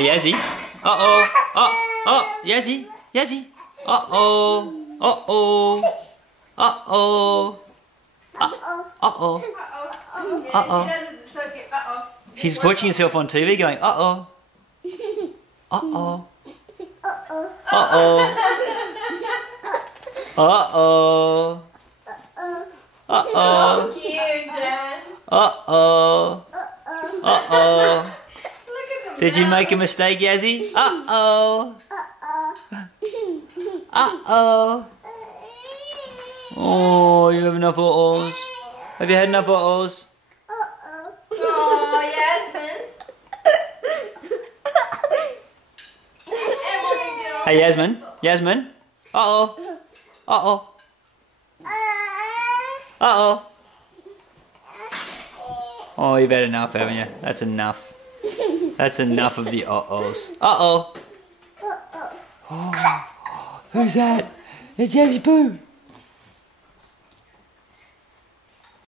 Hey, Yazzie. Uh-oh. Yazzie. Yazzie. Uh-oh. Uh-oh. Uh-oh. Uh-oh. Uh-oh. She's watching herself on TV going, uh-oh. Uh-oh. Uh-oh. Uh-oh. Uh-oh. Cute, Dad. Uh-oh. Uh-oh. Did you make a mistake, Yazzie? Uh-oh. Uh-oh. Oh, you have enough uh-ohs? Have you had enough uh-ohs? Oh, Yasmin. Hey, Yasmin. Yasmin. Uh-oh. Uh-oh. Uh-oh. Oh, you've had enough, haven't you? That's enough. That's enough of the uh-ohs. Uh-oh. Oh, who's that? It's Yazzie Boo.